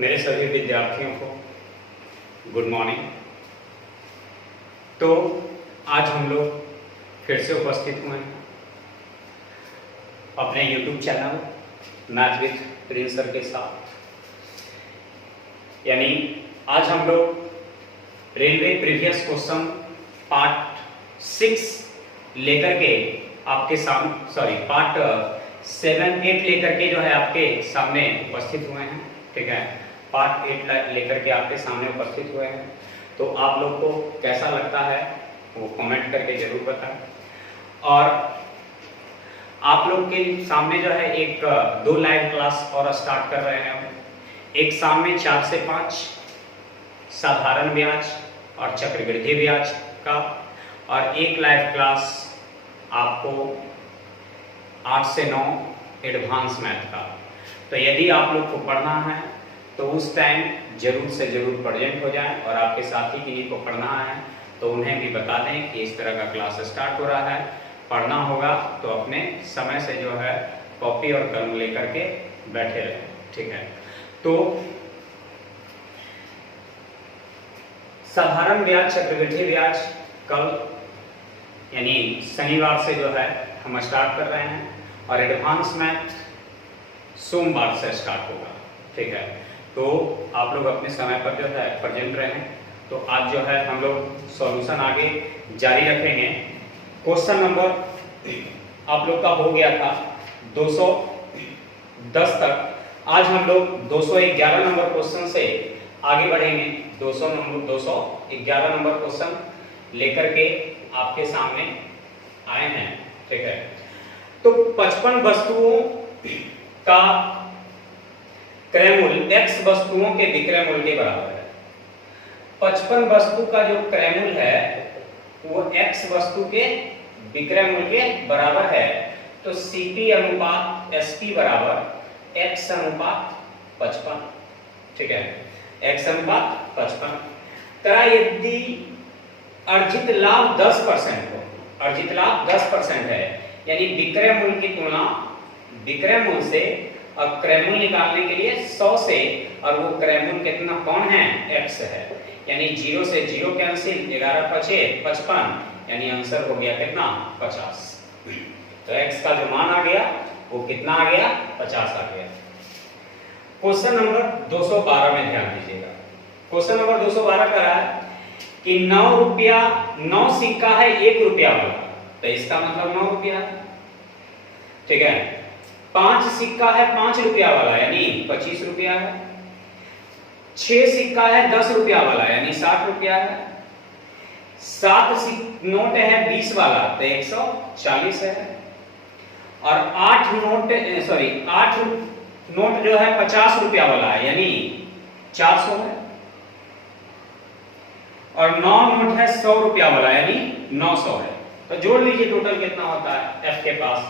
मेरे सभी विद्यार्थियों को गुड मॉर्निंग। तो आज हम लोग फिर से उपस्थित हुए हैं अपने YouTube channel math with Prince sir के साथ। यानी आज हम लोग रेलवे प्रीवियस क्वेश्चन पार्ट 6 लेकर के आपके सामने पार्ट 7, 8 लेकर के जो है आपके सामने उपस्थित हुए हैं। ठीक है, पार्ट 8 लेकर के आपके सामने उपस्थित हुए हैं। तो आप लोग को कैसा लगता है वो कमेंट करके जरूर बताएं। और आप लोग के सामने जो है एक 2 लाइव क्लास और स्टार्ट कर रहे हैं हम। एक शाम में 4 से 5 साधारण ब्याज और चक्रवृद्धि ब्याज का, और एक लाइव क्लास आपको 8 से 9 एडवांस मैथ का। तो यदि आप लोग को पढ़ना है तो उस टाइम जरूर से जरूर प्रेजेंट हो जाएं, और आपके साथी किन्हीं को पढ़ना है तो उन्हें भी बता दें कि इस तरह का क्लास स्टार्ट हो रहा है। पढ़ना होगा तो अपने समय से जो है कॉपी और कलम लेकर के बैठे रहें। ठीक है, तो साधारण ब्याज चक्रवृद्धि ब्याज कल यानी शनिवार से जो है हम स्टार्ट कर रहे हैं, और एडवांस मैथ सोमवार से स्टार्ट होगा। ठीक है, तो आप लोग अपने समय पर जो है प्रेजेंट रहें। तो आज जो है हम लोग सॉल्यूशन आगे जारी रखेंगे। क्वेश्चन नंबर आप लोग का हो गया था 210 तक। आज हम लोग 211 नंबर क्वेश्चन से आगे बढ़ेंगे। 211 नंबर क्वेश्चन लेकर के आपके सामने आए हैं। ठीक है, तो 55 वस्तुओं का क्रय मूल्य x वस्तुओं के विक्रय मूल्य के बराबर है। 55 वस्तु का जो क्रय मूल्य है वो x वस्तु के विक्रय मूल्य के बराबर है। तो CP अनुपात SP बराबर x अनुपात 55। ठीक है, x अनुपात 55। तथा यदि अर्जित लाभ 10% हो, अर्जित लाभ 10% है, यानी विक्रय मूल्य की तुलना विक्रय मूल्य से और क्रय मूल्य निकालने के लिए 100 से, और वो क्रय मूल्य कितना कौन है, x है। यानी 0 से 0 कैंसिल, 11 5 55, यानी आंसर हो गया कितना, 50। तो x का जो मान आ गया वो कितना आ गया, 50 आ गया। क्वेश्चन नंबर 212 में ध्यान दीजिएगा। क्वेश्चन नंबर 212 कह रहा है कि 9 रुपया 9 सिक्का है 1 रुपया वाला, तो इसका मतलब 9 रुपया है। ठीक है, 5 सिक्का है 5 रुपया वाला, यानी 25 रुपया है। 6 सिक्का है 10 रुपया वाला, यानी 60 रुपया है। 7 नोट है 20 वाला, तो 140 है। और 8 नोट जो है 50 रुपया वाला है, यानी 400 है। और 9 नोट है 100 रुपया वाला, यानी 900 है। तो जोड़ लीजिए टोटल कितना होता है f के पास।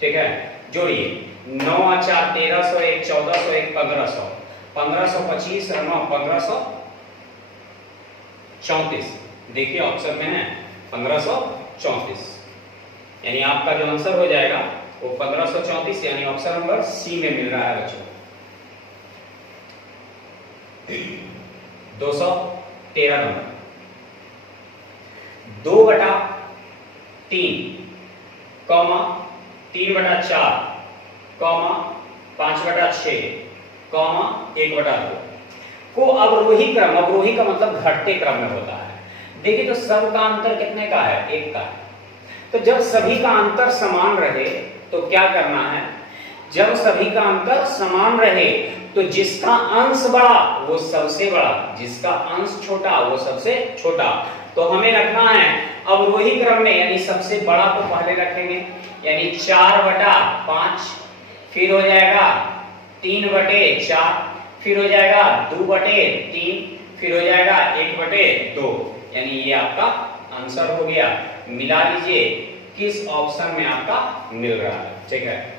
ठीक है, जोड़िए 9 और 4 1300, 1 1400, 1 1500, 1525 और 9 1534। देखिए ऑप्शन में है 1534, यानी आपका जो आंसर हो जाएगा वो 1534, यानी ऑप्शन नंबर सी में मिल रहा है बच्चों। 213 नंबर 2/3 कॉमा 3/4 कॉमा 5/6 कॉमा 1/2 को अवरोही क्रम, अवरोही का मतलब घटते क्रम में होता है। देखिए तो सब का अंतर कितने का है, 1 का है। तो जब सभी का अंतर समान रहे तो क्या करना है, जब सभी का अंतर समान रहे तो जिसका अंश बड़ा वो सबसे बड़ा, जिसका अंश छोटा वो सबसे छोटा। तो हमें रखना है अवरोही क्रम में, यानी सबसे बड़ा को पहले रखेंगे, यानी 4/5, फिर हो जाएगा 3/4, फिर हो जाएगा 2/3, फिर हो जाएगा 1/2, यानी ये आपका आंसर हो गया। मिला लीजिए किस ऑप्शन में आपका मिल रहा है। ठीक है,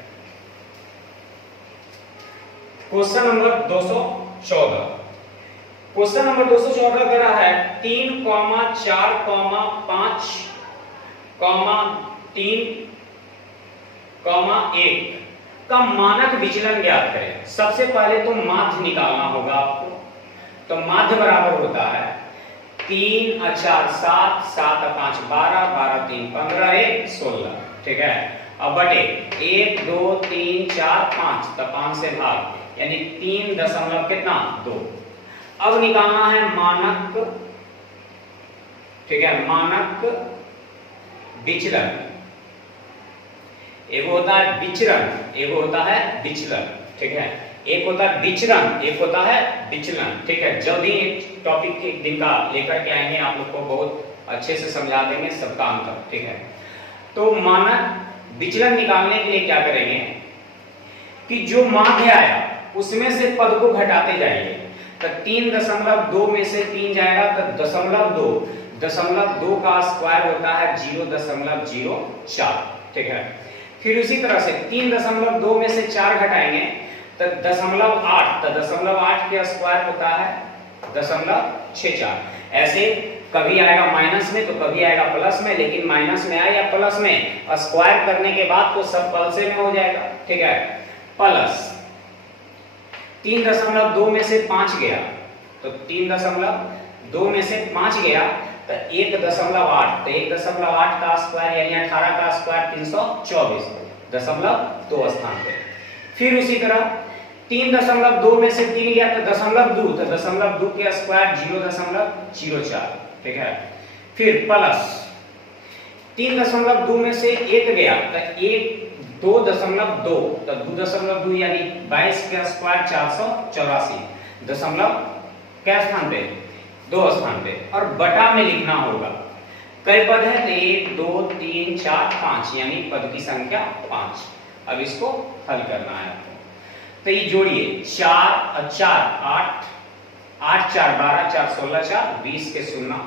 क्वेश्चन नंबर 214। क्वेश्चन नंबर 214 कह रहा है 3, 4, 5, 3, 1 का मानक विचलन ज्ञात करें। सबसे पहले तो माध्य निकालना होगा आपको। तो माध्य बराबर होता है 3 और 4 7, 7 और 5 12, 12 3 15, 1 16, ठीक है। अब बटे 1 2 3 4 5, तो 5 से भाग, यानी 3 दशमलव कितना 2। अब निकालना है मानक, ठीक है, मानक विचलन। एक होता है विचरण, एक होता है विचलन, ठीक है। एक होता है विचरण, एक होता है विचलन, ठीक है। जल्दी एक टॉपिक एक दिन का लेकर के आएंगे, आप लोग को बहुत अच्छे से समझा देंगे सबका अंतर, ठीक है। तो मानक विचलन निकालने के लिए क्या करेंगे कि जो माध्य आया उसमें से पद को घटाते जाएंगे। तो 3.2 में से 3 जाएगा तो 0.2 का स्क्वायर होता है 0.04, ठीक है। फिर उसी तरह से 3.2 में से 4 घटाएंगे तो 0.8, तो 0.8 का स्क्वायर होता है 0.64। ऐसे कभी आएगा माइनस में तो कभी आएगा प्लस में, लेकिन माइनस में आए या प्लस में स्क्वायर करने के बाद तो सब पलसे में हो जाएगा, ठीक है। प्लस 3.2 में से 5 गया तो 3.2 में से 5 गया तो 1.8, तो 1.8 का स्क्वायर यानी 18 का स्क्वायर 324, 0.2 स्थान पे। फिर उसी तरह 3.2 में से 3 गया तो 0.2, तो 0.2 के स्क्वायर 0.04, ठीक है। फिर प्लस 3.2 में से 1 गया तो 2.2, तो 2.2 यानी 22 का स्क्वायर 484, दशमलव क्या स्थान पे 2 स्थान पे। और बटा में लिखना होगा, कई पद है तो 1 2 3 4 5, यानी पद की संख्या 5। अब इसको हल करना है आपको, तो ये जोड़िए 4 और 4 8, 8 4 12, 4 16, 4 20 के 0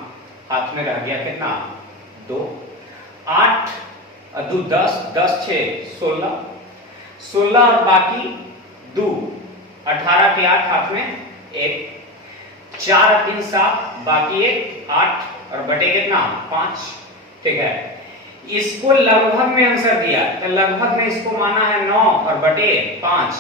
हाथ में रह गया कितना 2, 8 और 2 10, 10 6 16, 16 और बाकी 2, 18 के 8 हाथ में 1, 4 और 3 7, बाकी 1 8 और बटे कितना 5, ठीक है। इसको लगभग में आंसर दिया तो लगभग में इसको माना है 9 और बटे 5,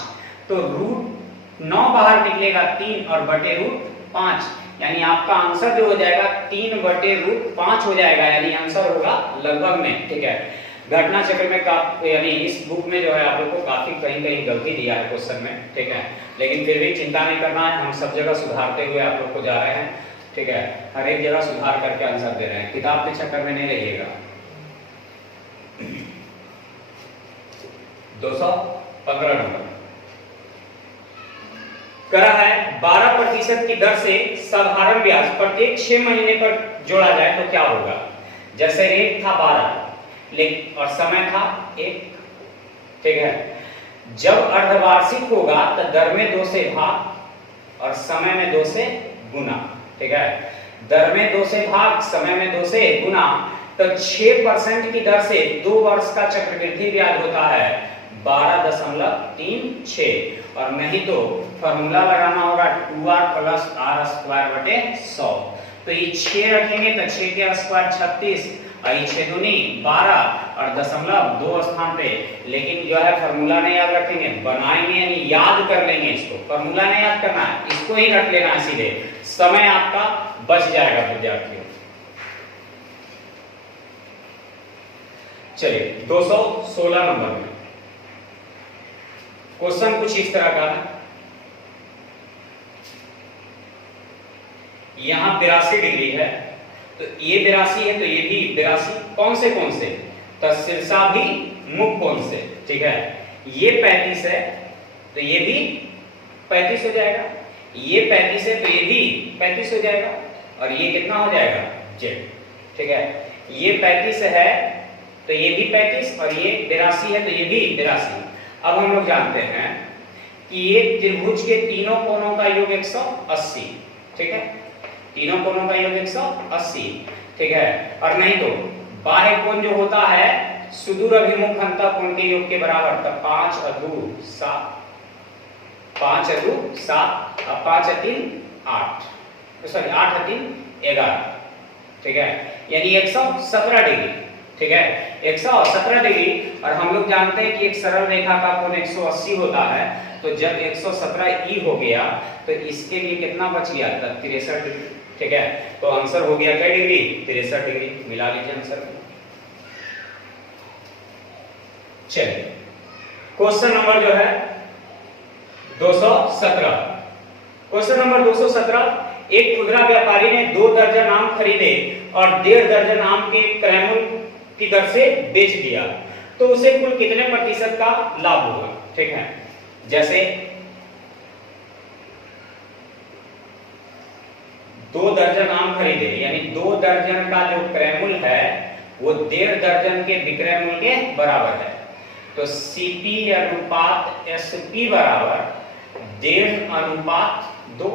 तो रूट 9 बाहर निकलेगा 3 और बटे रूट 5, यानी आपका आंसर जो हो जाएगा 3 बटे रूट 5 हो जाएगा, यानी आंसर होगा लगभग में, ठीक है। घटना चक्र में यानी इस बुक में जो है आप लोग को काफी कहीं कहीं गलती दिया है क्वेश्चन में, ठीक है। लेकिन फिर भी चिंता नहीं करना है, हम सब जगह सुधारते हुए आप लोग को जा रहे हैं, ठीक है। हर एक जगह सुधार करके आंसर दे रहे हैं, किताब के चक्कर में नहीं रहिएगा। 215 नंबर करा है 12% की दर से साधारण ब्याज प्रत्येक 6 महीने पर जोड़ा जाए तो क्या होगा। जैसे रेट था 12 लेकिन और समय था 1, ठीक है। जब अर्धवार्षिक होगा तो दर में 2 से भाग और समय में 2 से गुना, ठीक है। दर में 2 से भाग, समय में 2 से गुना, तो 6% की दर से 2 वर्ष का चक्रवृद्धि ब्याज होता है 12.36, और नहीं तो फॉर्मूला लगाना होगा 2r प्लस r स्क्वायर बटे 100। तो ये 6 रखेंगे तो 6 के स्क्वायर 36 और ये 6 दूनी 12 और दशमलव 2 स्थान पे। लेकिन जो है फॉर्मूला नहीं याद रखेंगे, बनाएंगे यानी याद कर लेंगे इसको, फॉर्मूला नहीं याद करना है, इसको ही रख लेना है सीधे, समय आपका बच जाएगा विद्यार्थियों। चलिए 216 नंबर में क्वेश्चन कुछ इस तरह का है। यहां 82 डिग्री है, तो ये 82 है तो ये भी 82, कौन से तो शीर्षा भी मुख कोण से, ठीक है। ये 35 है तो ये भी 35 हो जाएगा, ये 35 है तो ये भी 35 हो जाएगा, और ये कितना हो जाएगा जेड, ठीक है। ये 35 है तो ये भी 35 और ये 82 है तो ये भी 82। अब हम लोग जानते हैं कि ये त्रिभुज के तीनों कोणों का योग 180, ठीक है। तीनों कोणों का योग 180, ठीक है। और नहीं तो बाह्य कोण जो होता है सुदूर अभिमुख अंतःकोण के योग के बराबर, तो 5 और 2 7, 5 और 2 7 और 5 और 3 8, सॉरी 8 और 3 11, ठीक है। यानी 117 डिग्री, ठीक है, 117 डिग्री। और हम लोग जानते हैं कि एक सरल रेखा का कोण 180 होता है, तो जब 117 हो गया तो इसके लिए कितना बच गया, 63 डिग्री। ठीक है, तो आंसर हो गया क्या डिग्री, 63 डिग्री। मिला लीजिए आंसर। चलिए क्वेश्चन नंबर जो है 217। क्वेश्चन नंबर 217, एक खुदरा व्यापारी ने 2 दर्जन आम खरीदे और 1.5 दर्जन आम के क्रयमूल्य की दर से बेच दिया, तो उसे कुल कितने प्रतिशत का लाभ होगा। ठीक है, जैसे 2 दर्जन आम खरीदे, यानी 2 दर्जन का जो क्रयमूल्य है वो 1.5 दर्जन के विक्रय मूल्य के बराबर है। तो सीपी अनुपात एसपी बराबर 1.5:2।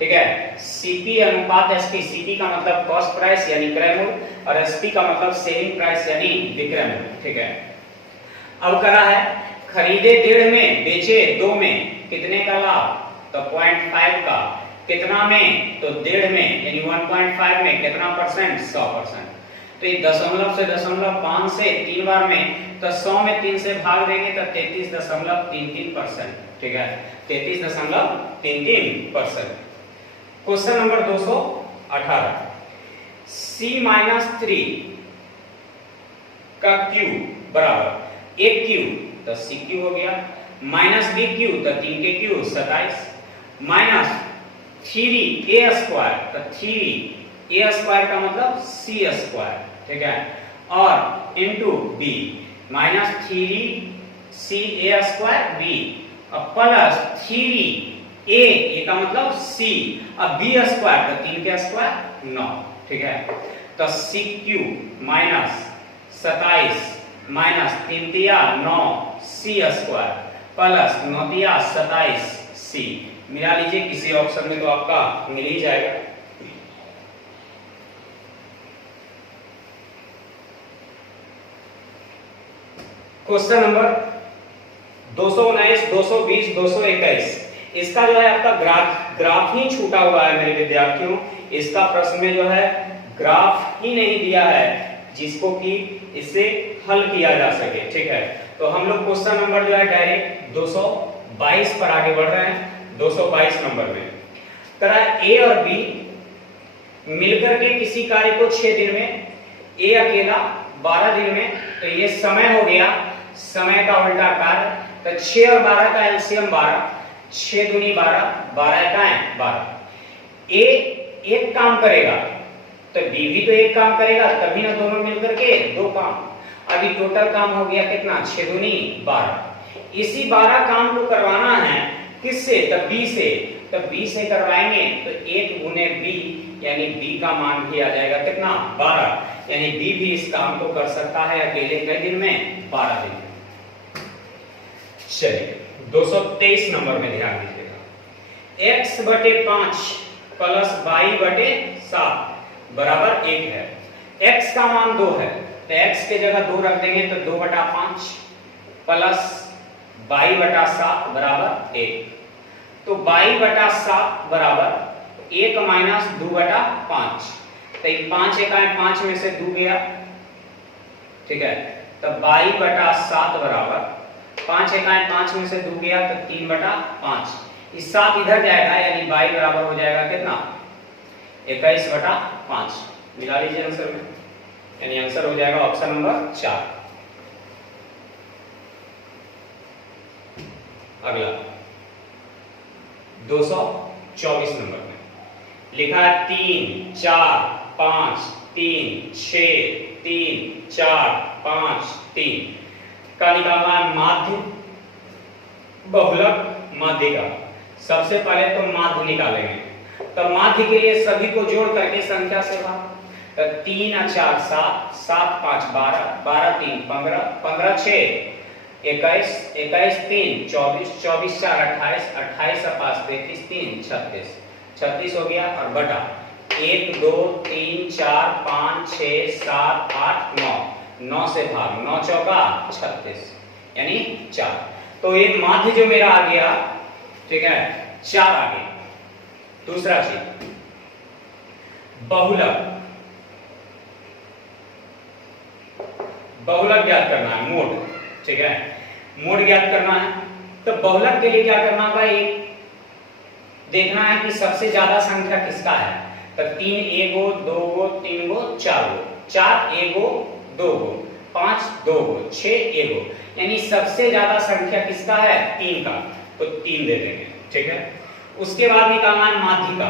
ठीक है, सीपी अनुपात एसपी, सीपी का मतलब कॉस्ट प्राइस यानी क्रय मूल्य, और एसपी का मतलब सेलिंग प्राइस यानी विक्रय मूल्य। ठीक है, अब करा है खरीदे 1.5 में, बेचे 2 में, कितने का लाभ, तो 0.5 का। कितना में, तो 1.5 में, यानी 1.5 में कितना परसेंट, 100%। तो ये दशमलव से दशमलव 5 से 3 बार में, तो 100 में 3 से भाग देंगे तो 33.33%। ठीक है, 33.33%। क्वेश्चन नंबर 218, C-3 का क्यूब बराबर 1 क्यूब, तो सी क्यूब हो गया, माइनस बी क्यूब, तो 3 के क्यूब 27, माइनस 3a स्क्वायर, तो 3a स्क्वायर का मतलब c स्क्वायर। ठीक है, और into b, minus 3ca square b, और प्लस 3a का मतलब c, अब b स्क्वायर, तो 3 के स्क्वायर 9। ठीक है, तो c क्यूब माइनस 27 माइनस 3 तिया 9 c स्क्वायर प्लस 9 तिया 27 c। मिला लीजिए, किसी ऑप्शन में तो आपका मिल ही जाएगा। क्वेश्चन नंबर 219, 220, 221, इसका जो है आपका ग्राफ ही छूटा हुआ है मेरे विद्यार्थियों। इसका प्रश्न में जो है ग्राफ ही नहीं दिया है जिसको कि इसे हल किया जा सके। ठीक है, तो हम लोग क्वेश्चन नंबर जो है डायरेक्ट 222 पर आगे बढ़ रहे हैं। 222 नंबर में तरह ए और बी मिलकर के किसी कार्य को 6 दिन में, ए अकेला 12 दिन में, तो ये समय हो गया, समय का उल्टा कार्य। तो 6 और 12 का एलसीएम 12, 6 दूनी 12, 12 का 12। ए एक काम करेगा तो बी भी तो एक काम करेगा, तभी ना दोनों मिलकर के 2 काम। अभी टोटल काम हो गया कितना, 6 दूनी 12। इसी 12 काम को करवाना है किससे, तब बी से। तब बी से करवाएंगे तो 1 गुने बी, यानी बी का मान भी आ जाएगा कितना, 12। यानी बी भी इस काम को कर सकता है अकेले कई दिन में, 12 दिन में। चलिए 223 नंबर में ध्यान दीजिएगा, x/5 प्लस y/7 बराबर 1 है। x का मान 2 है, तो x के जगह 2 रख देंगे तो 2/5 प्लस y/7 बराबर 1। तो y/7 बराबर 1 माइनस 2/5, तो 5 एकाएं 5 में से 2 गया। ठीक है, तो y/7 बराबर 5 एकाएं 5 में से 2 गया, तो 3/5। इस 7 इधर जाएगा, यानी y बराबर हो जाएगा कितना, 21/5। मिला लीजिए आंसर में, यानी आंसर हो जाएगा ऑप्शन नंबर 4। अगला 224 नंबर में लिखा है 3 4 5 3 6 3 4 5 3 का निकालना है माध्य, बहुलक, माध्य का। सबसे पहले तो माध्य निकालेंगे, तो माध्य के लिए सभी को जोड़ करके संख्या से भाग, तो 3 और 4 7, 7 5 12, 12 3 15, 15 6 21, 21 3 24, 24 4 28, 28 और 5 33, 3 36, 36 हो गया, और बटा 1 2 3 4 5 6 7 8 9, 9 से भाग, 9 चौका 36, यानी 4। तो ये माध्य जो मेरा आ गया, ठीक है, 4 आ गया। दूसरा चीज बहुलक, बहुलक ज्ञात करना है, मोड, ठीक है, मोड ज्ञात करना है। तो बहुलक के लिए क्या करना होगा, देखना है कि सबसे ज्यादा संख्या किसका है। तो 3 एगो 2 गो 3 गो 4 गो, 4 एगो 2 गो, 5 2 गो, 6 एगो, यानी सबसे ज्यादा संख्या किसका है, 3 का, तो 3 दे देंगे, ठीक है। उसके बाद निकालना है माध्यिका,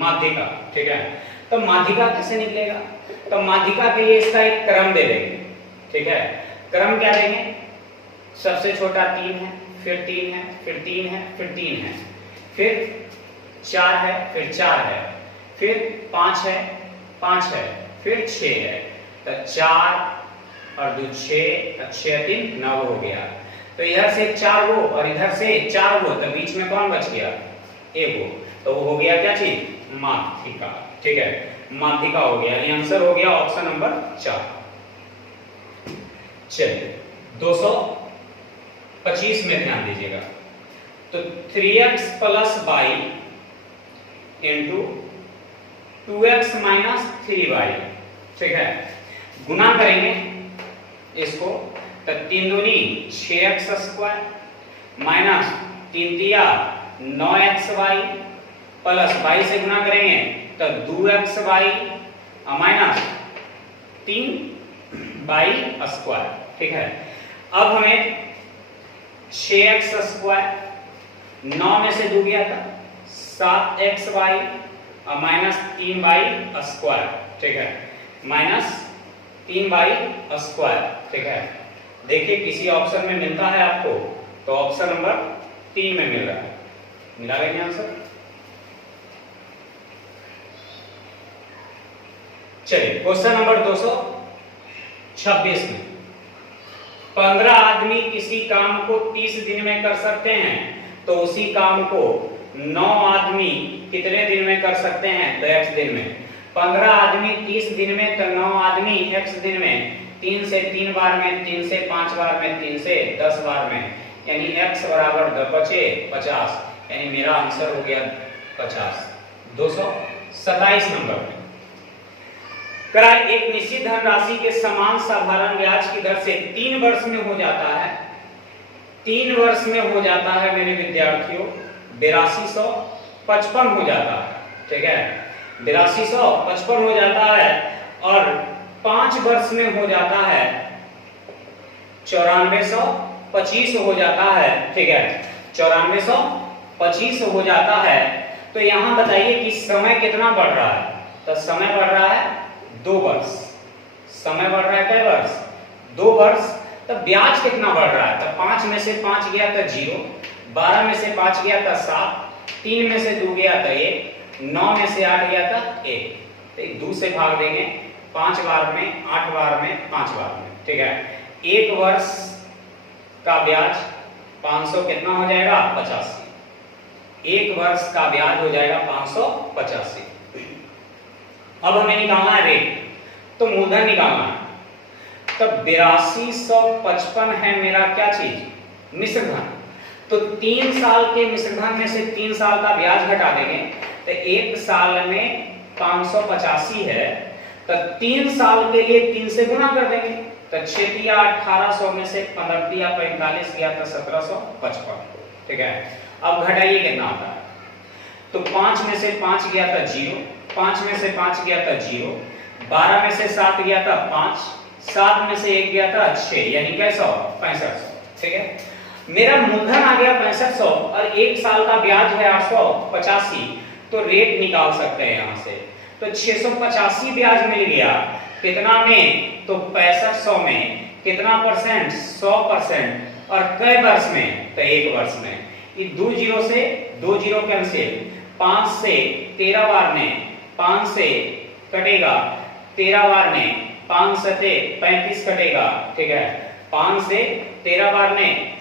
माध्यिका, ठीक है। तो माध्यिका कैसे निकलेगा, तो माध्यिका के लिए इसका एक क्रम दे देंगे, ठीक है। क्रम क्या देंगे, सबसे छोटा 3 है, फिर 3 है, फिर 3 है, फिर 3 है, फिर 4 है, फिर 4 है, फिर 5 है, 5 है, फिर 6 है। तो 4 और 2 6, 6 3 9 हो गया। तो इधर से 4 गो और इधर से 4 गो, तो बीच में कौन बच गया, एगो, तो वो हो गया क्या चीज, माध्यिका, ठीक है, माध्यिका हो गया। ये आंसर हो गया ऑप्शन नंबर 4। चलिए 225 में ध्यान दीजिएगा। तो 3x plus y into 2x minus 3y, ठीक है, गुना करेंगे इसको, तो 3 दूनी 6x स्क्वायर माइनस 3 तिया 9xy प्लस y से गुना करेंगे तो 2xy माइनस 3y स्क्वायर, ठीक है। अब हमें 6x स्क्वायर 9 में से 2 गया था 7xy माइनस 3y स्क्वायर, ठीक है, माइनस 3y स्क्वायर, ठीक है। देखिए किसी ऑप्शन में मिलता है आपको, तो ऑप्शन नंबर 3 में मिल रहा है, मिला गया आंसर। चलिए क्वेश्चन नंबर 226 में 15 आदमी किसी काम को 30 दिन में कर सकते हैं, तो उसी काम को 9 आदमी कितने दिन में कर सकते हैं, तो x दिन में। 15 आदमी 30 दिन में, तो 9 आदमी x दिन में, 3 से 3 बार में, 3 से 5 बार में, 3 से 10 बार में, यानी x बराबर 50, यानी मेरा आंसर हो गया 50। 227 नंबर में कराए एक निश्चित धनराशि के समान साधारण ब्याज की दर से 3 वर्ष में हो जाता है, 3 वर्ष में हो जाता है मेरे विद्यार्थियों 8255 हो जाता है, ठीक है, 8255 हो जाता है, और 5 वर्ष में हो जाता है 9425 हो जाता है, ठीक है, 9425 हो जाता है। तो यहां बताइए कि समय कितना बढ़ रहा है, तो समय बढ़ रहा है 2 वर्ष, समय बढ़ रहा है क्या वर्ष, 2 वर्ष। तो ब्याज कितना बढ़ रहा है, तो 5 में से 5 गया तो 0, 12 में से 5 गया तो 7, 3 में से 2 गया तो 1, 9 में से 8 गया तो 1, तो 2 से भाग देंगे 5 बार में, 8 बार में, 5 बार में, ठीक है। 1 वर्ष का ब्याज 500 कितना हो जाएगा, 85। 1 वर्ष का ब्याज हो जाएगा 585। अब हमें निकालना है रेट, तो मूलधन निकालना है। तो 8255 है मेरा क्या चीज, मिश्रधन। तो 3 साल के मिश्रधन में से 3 साल का ब्याज घटा देंगे, तो 1 साल में 585 है, तो 3 साल के लिए 3 से गुना कर देंगे, तो 6 तिया 1800 में से 15 तिया 45 गया तो 1755, ठीक है। अब घटाइए कितना आता है, तो 5 में से 5 गया था 0, 5 में से 5 गया था 0, 12 में से 7 गया था 5, 7 में से 1 गया था 6, यानी कैसा 6500, ठीक है। मेरा मूलधन आ गया 6500 और 1 साल का ब्याज है 885, तो रेट निकाल सकते हैं यहां से। तो 685 ब्याज मिल गया कितना में, तो 6500 में, कितना परसेंट, 100%, और कई वर्ष में, तो 1 वर्ष में। ये 2 जीरो से 2 जीरो कैंसिल, 5 से 13 बार में 5 से कटेगा 13 बार में, 5 से 35 कटेगा, ठीक है, 5 से 13 बार में,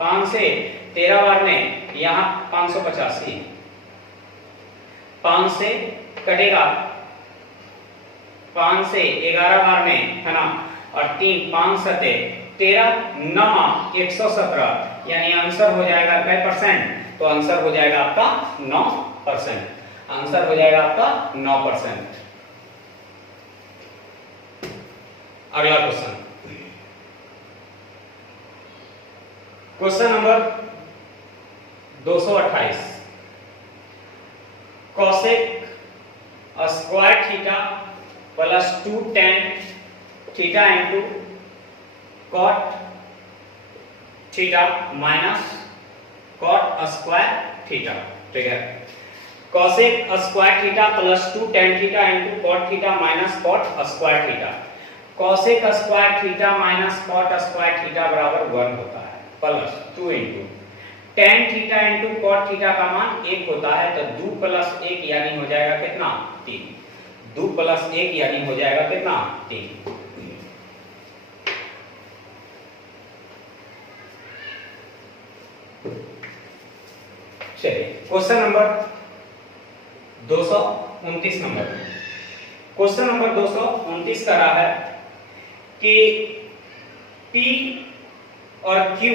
5 से 13 बार में, यहाँ 585, 5 से कटेगा 5 से 11 बार में, है ना, और 3 5 7 13 9 117, यानी आंसर हो जाएगा कितना परसेंट, तो आंसर हो जाएगा आपका 9%, आंसर हो जाएगा आपका 9%। अगला question, question number 228, cosec square theta plus 2 tan theta into cot theta minus cot square theta. ठीक है, cosec square theta plus 2 tan theta into cot theta minus cot square theta. Cosec square theta minus cot square theta बराबर 1 होता है, plus 2 into tan theta into cot theta का मान 1 होता है, तो 2 प्लस 1 यानी हो जाएगा कितना 3। 2 प्लस 1 यानी हो जाएगा कितना 3। चलिए question number 229 number, question number 229 का रहा है कि P और Q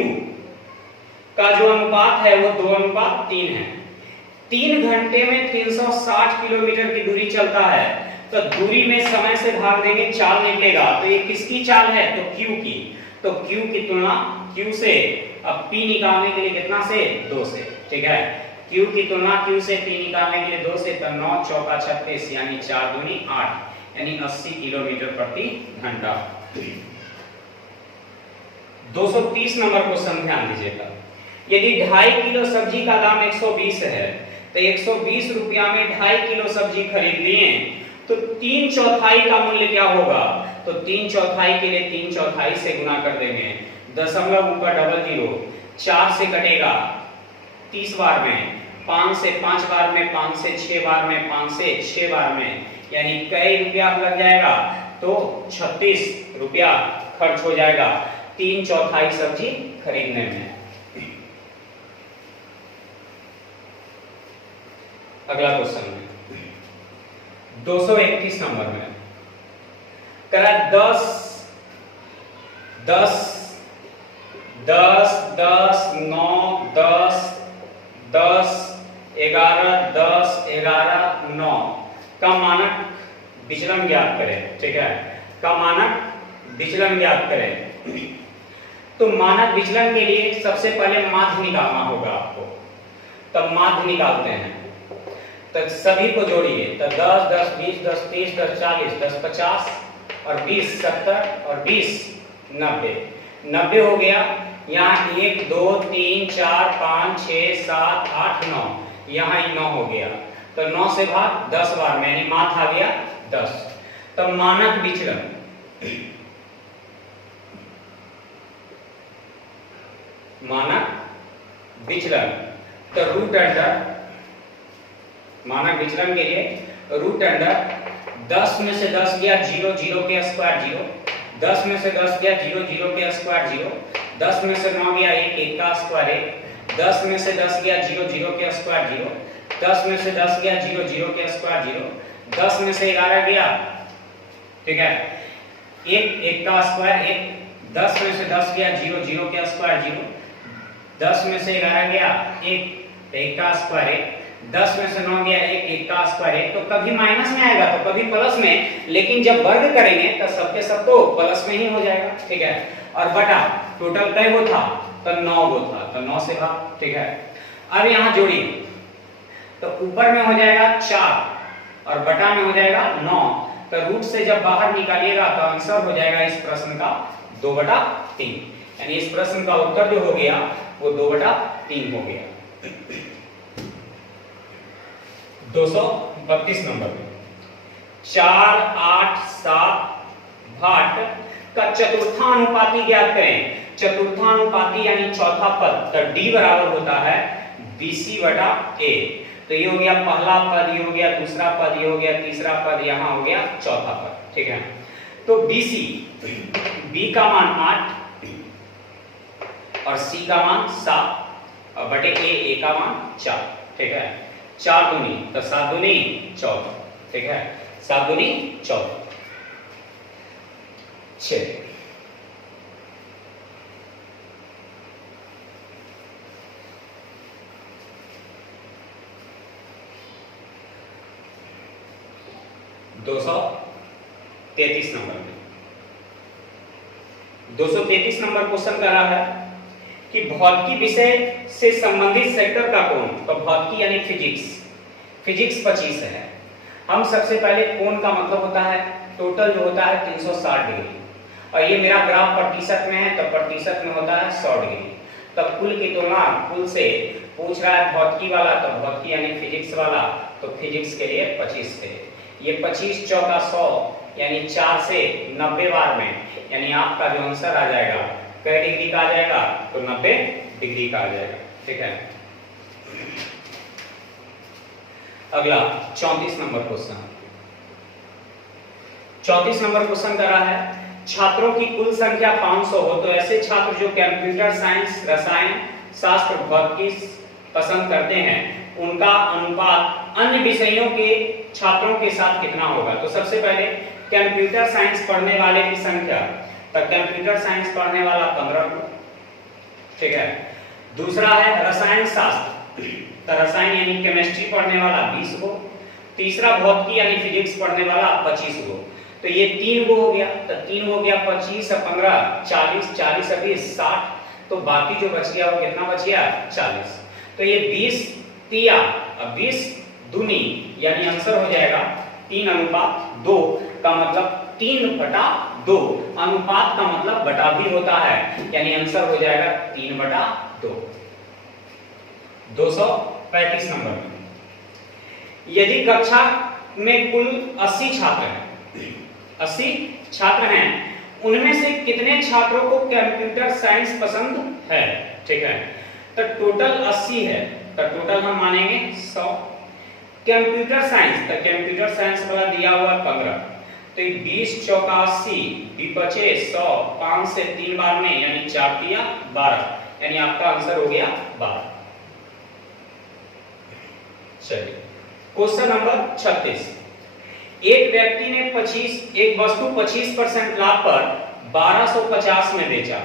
का जो अनुपात है वो 2:3 है। 3 घंटे में 360 किलोमीटर की दूरी चलता है, तो दूरी में समय से भाग देंगे, चाल निकलेगा। तो ये किसकी चाल है, तो Q की। तो Q की तुलना Q से, अब P निकालने के लिए कितना से 2 से। ठीक है, Q की तुलना Q से P निकालने के लिए 2 से, तो 9 चौका 36 यानी 4 दूनी 8 यानी 80 किलोमीटर प्रति घंटा। 230 नंबर क्वेश्चन ध्यान दीजिएगा, यदि 2.5 किलो सब्जी का दाम 120 है, तो 120 रुपया में 2.5 किलो सब्जी खरीद लिए, तो 3/4 का मूल्य क्या होगा, तो 3/4 के लिए 3/4 से गुना कर देंगे, दशमलव ऊपर डबल जीरो, 4 से कटेगा 30 बार में, 5 से 5 बार में, 5 से 6 बार में, 5 से 6 बार में, यानी कई रुपया लग जाएगा, तो 36 रुपया खर्च हो जाएगा 3/4 सब्जी खरीदने में। अगला क्वेश्चन है 231 नंबर में, करा 10 10 10 10 9 10 10 11 10 11 9 का मानक विचलन ज्ञात करें। ठीक है, का मानक विचलन ज्ञात करें। तो मानक विचलन के लिए सबसे पहले माध्य निकालना होगा आपको, तब माध्य निकालते हैं। तो सभी को जोड़िए, तो 10 10 20 10 30 10 40 10 50 और 20 70 और 20 90 90 हो गया। यहाँ 1 2 3 4 5 6 7 8 9, यहाँ 9 हो गया, तो 9 से भाग 10 बार में, यानी माध्य आ गया 10। तो मानक विचलन, मानक विचलन, तो रूट अंडर, मानक विचलन के लिए रूट अंडर 10 में से 10 गया 0 0 के स्क्वायर 0, 10 में से 10 गया 0 0 के स्क्वायर 0, 10 में से 9 गया 1 1 का स्क्वायर 1, 10 में से 10 गया 0 0 के स्क्वायर 0, 10 में से 10 गया 0 0 के स्क्वायर 0, 10 में से 11 गया, ठीक है 1 1 का स्क्वायर 1, 10 में से 10 गया 0 0 के स्क्वायर 0, 10 में से 11 गया 1 1 का स्क्वायर 1, 10 में से 9 गया 1 1 का स्क्वायर 1। तो कभी माइनस में आएगा तो कभी प्लस में, लेकिन जब वर्ग करेंगे तो सबके सब तो प्लस में ही हो जाएगा। ठीक है, और बटा टोटल कई गो था, तो 9 गो था, तो 9 से भाग। ठीक है, अब यहाँ जोड़िए, तो ऊपर में हो जाएगा 4 और बटा में हो जाएगा 9, तो रूट से जब बाहर निकालिएगा तो आंसर हो जाएगा इस प्रश्न का 2/3, यानी इस प्रश्न का उत्तर जो हो गया वो 2/3 हो गया। 232 नंबर में 4 8 7 भाट का चतुर्थानुपाती ज्ञात करें। चतुर्थानुपाती यानी चौथा पद, तो D बराबर होता है BC/A। तो ये हो गया पहला पद, ये हो गया दूसरा पद, ये हो गया तीसरा पद, यहाँ हो गया चौथा पद। ठीक है, तो BC, B का मान 8 और C का मान 7 और बटे A का मान 4। ठीक है, 4 दूनी तो 7 दूनी 14। ठीक है, 7 दूनी 14। 6 233 नंबर में 233 नंबर क्वेश्चन कर रहा है कि भौतिकी विषय से संबंधित सेक्टर का कोण, तो भौतिकी यानी फिजिक्स 25 है। हम सबसे पहले कोण का मतलब होता है टोटल जो होता है 360 डिग्री, और ये मेरा ग्राफ प्रतिशत में है तो प्रतिशत में होता है 100 डिग्री। तब कुल की तुलना कुल से पूछ रहा है भौतिकी वाला, तो भौतिकी यानी फिजिक्स वाला, तो फिजिक्स के लिए 25 थे। ये 25 चौका 100 यानी 4 से 90 बार में, यानी आपका जो आंसर आ जाएगा कै डिग्री का आ जाएगा, तो 90 डिग्री का आ जाएगा। ठीक है, अगला 34 नंबर क्वेश्चन। 34 नंबर क्वेश्चन कर रहा है छात्रों की कुल संख्या 500 हो तो ऐसे छात्र जो कंप्यूटर साइंस, रसायन शास्त्र, भौतिकी पसंद करते हैं उनका अनुपात अन्य विषयों के छात्रों के साथ कितना होगा। तो सबसे पहले कंप्यूटर साइंस पढ़ने वाले की संख्या, तो कंप्यूटर साइंस पढ़ने वाला 15 को, ठीक है। दूसरा है रसायन शास्त्र, तो रसायन यानी केमिस्ट्री पढ़ने वाला 20 को। तीसरा भौतिकी यानी फिजिक्स पढ़ने वाला 25 को। तो ये 3 को हो गया, तो 3 हो गया 25 और 15 40, 40 और 20 60, तो बाकी जो बच गया वो कितना बच गया 40। तो ये 20 तिया और 20 दूनी, यानी आंसर हो जाएगा 3:2 का मतलब 3/2। अनुपात का मतलब बटा भी होता है, यानी आंसर हो जाएगा 3/2। 235 नंबर में यदि कक्षा में कुल 80 छात्र हैं, 80 छात्र हैं, उनमें से कितने छात्रों को कंप्यूटर साइंस पसंद है। ठीक है, तो टोटल 80 है, तो टोटल हम मानेंगे 100। कंप्यूटर साइंस, तो कंप्यूटर साइंस वाला दिया हुआ 15, तो 20 चौका 80, भी बचे 100, 5 से 3 बार में, यानी 4 तिया 12, यानी आपका आंसर हो गया 12। चलिए क्वेश्चन नंबर 36। एक व्यक्ति ने एक वस्तु 25% लाभ पर 1250 में बेचा,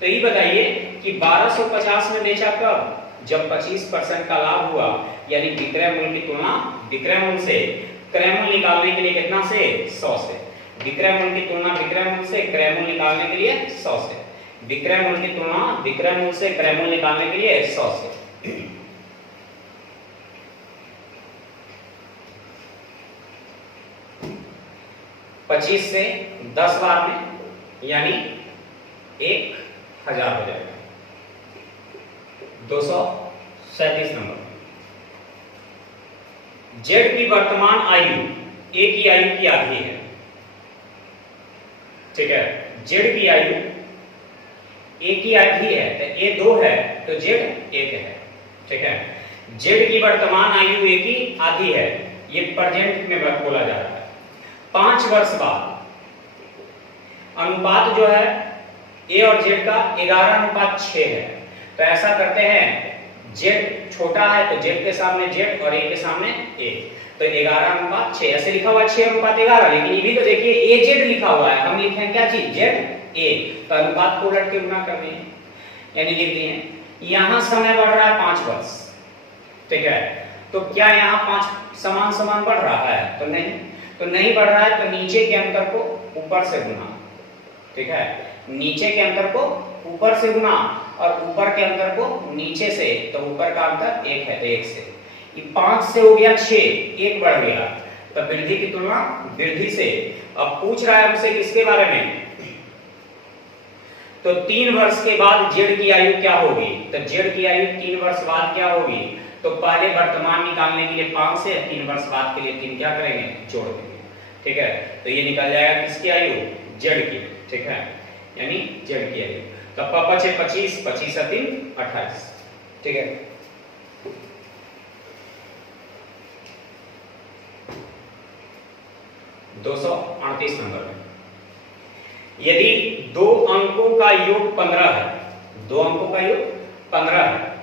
तो ये बताइए कि 1250 में बेचा कब, जब 25% का लाभ हुआ, यानी विक्रय मूल्य की तुलना विक्रय मूल्य से, क्रय मूल्य निकालने के लिए कितना से 100 से, विक्रय मूल्य की तुलना विक्रय मूल्य से, क्रय मूल्य निकालने के लिए 100 से, विक्रय मूल्य की तुलना विक्रय मूल्य से, क्रय मूल्य निकालने के लिए 100 से। 25 से 10 बार में, यानी 1000 हो जाएगा। 237 नंबर, जेड की वर्तमान आयु ए की आयु की आधी है। ठीक है, जेड की आयु ए की आधी है, तो ए 2 है तो जेड 1 है। ठीक है, जेड की वर्तमान आयु ए की आधी है, ये प्रेजेंट में बोला जा रहा है। 5 वर्ष बाद अनुपात जो है ए और जेड का 11:6 है, तो ऐसा करते हैं जेड छोटा है तो जेड के सामने जेड और ए के सामने ए, तो 11:6 ऐसे लिखा हुआ है 6:11, लेकिन ये भी तो देखिए ए जेड लिखा हुआ है, हम लिखे हैं क्या चीज जेड ए, तो अनुपात को उलट के गुना कर दिए, यानी लिख दिए। यहां समय बढ़ रहा है 5 वर्ष। ठीक है, तो क्या यहाँ 5 समान बढ़ रहा है, तो नहीं, तो नहीं बढ़ रहा है, तो नीचे के अंतर को ऊपर से गुना। ठीक है, नीचे के अंतर को ऊपर से गुना और ऊपर के अंतर को नीचे से, तो ऊपर का अंतर 1 है तो 1 से, ये 5 से हो गया 6, 1 बढ़ गया, तो वृद्धि की तुलना वृद्धि से। अब पूछ रहा है हमसे किसके बारे में, तो 3 वर्ष के बाद जेड की आयु क्या होगी, तो जेड की आयु 3 वर्ष बाद क्या होगी, तो पहले वर्तमान निकालने के लिए 5 से, 3 वर्ष बाद के लिए 3 क्या करेंगे जोड़ देंगे। ठीक है, तो ये निकल जाएगा किसकी आयु, जेड की। ठीक है, यानी जेड की आयु, तो पापा 25, 25 और 3 28। ठीक है, (238) नंबर में यदि 2 अंकों का योग 15 है, 2 अंकों का योग 15 है,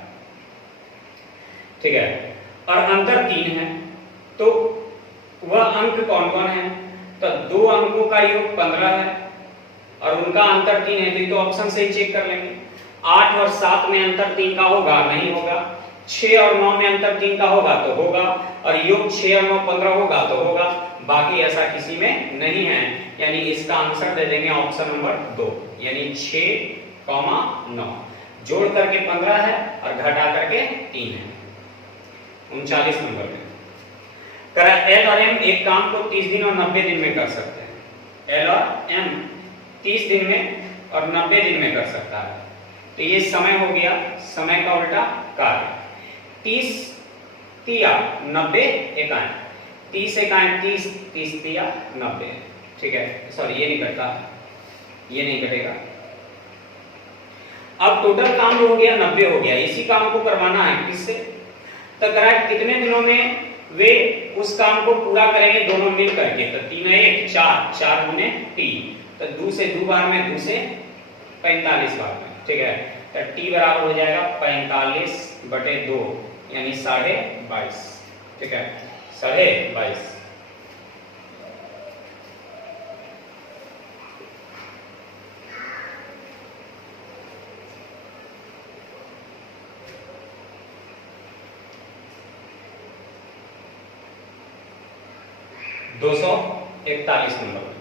ठीक है, और अंतर 3 है, तो वह अंक कौन कौन है, तो 2 अंकों का योग 15 है और उनका अंतर 3 है, तो ऑप्शन से ही चेक कर लेंगे। 8 और 7 में अंतर 3 का होगा, नहीं होगा, 6 और 9 में अंतर 3 का होगा तो होगा, और योग 6 और 9 15 होगा तो होगा, बाकी ऐसा किसी में नहीं है। यानी इसका आंसर दे देंगे ऑप्शन नंबर 2, यानी 6,9 जोड़ करके 15 है और घटा करके 3 है। 39 नंबर में करा एल और एम एक काम को 30 दिन और 90 दिन में कर सकते हैं। एल और एम 30 दिन में और 90 दिन में कर सकता है। तो ये समय हो गया, समय का उल्टा कार्य। 30 तिया 90 इकाई, 30 इकाई 30, 30 तिया 90, ठीक है। सॉरी ये नहीं कटता, ये नहीं कटेगा। अब टोटल काम जो हो गया 90 हो गया। इसी काम को करवाना है किससे, तो करेक्ट कितने दिनों में वे उस काम को पूरा करेंगे दोनों मिल करके। तो 3 1 4, 4 गुने टी, तो 2 से 2 बार में, 2 से 45 बार में, ठीक है। तो टी बराबर हो जाएगा 45/2 यानी 22.5, ठीक है, 22.5। दो सौ 41 नंबर।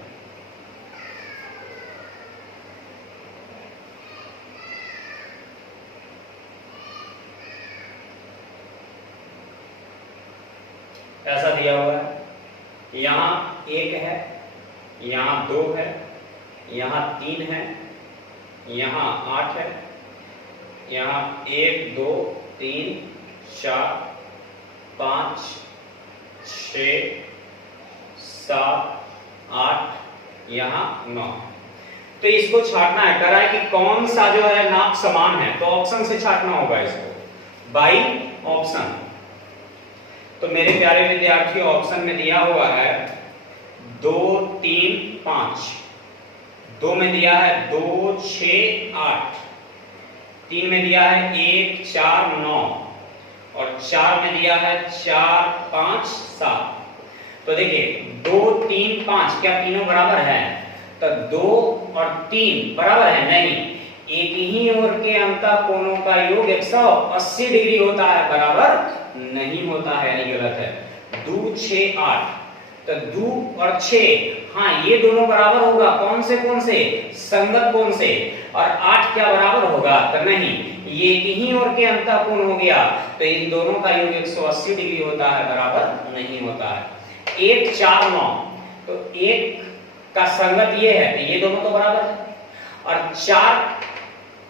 ऐसा दिया हुआ है, यहाँ 1 है, यहाँ 2 है, यहाँ 3 है, यहाँ 8 है, यहाँ 1 2 3 4 5 6 7 8, यहाँ 9। तो इसको छाटना है, करा है कि कौन सा जो है नाप समान है, तो ऑप्शन से छाटना होगा इसको, बाई ऑप्शन। तो मेरे प्यारे विद्यार्थियों ऑप्शन में दिया हुआ है 2 3 5, 2 में दिया है 2 6 8, 3 में दिया है 1 4 9 और 4 में दिया है 4 5 7। तो देखिए 2 3 5 क्या तीनों बराबर है, तो 2 और 3 बराबर है नहीं, एक ही ओर के अंतःकोणों का योग 180 डिग्री होता है, बराबर नहीं होता है, यानी गलत है। 2 6 8, तो 2 और 6, हाँ ये दोनों बराबर होगा, कौन से संगत कोण से, और 8 क्या बराबर होगा, तो नहीं, ये एक ही ओर के अंतःकोण हो गया, तो इन दोनों का योग 180 डिग्री होता है, बराबर नहीं होता है। 1 4 9, तो 1 का संगत ये है, तो ये दोनों तो बराबर है, और 4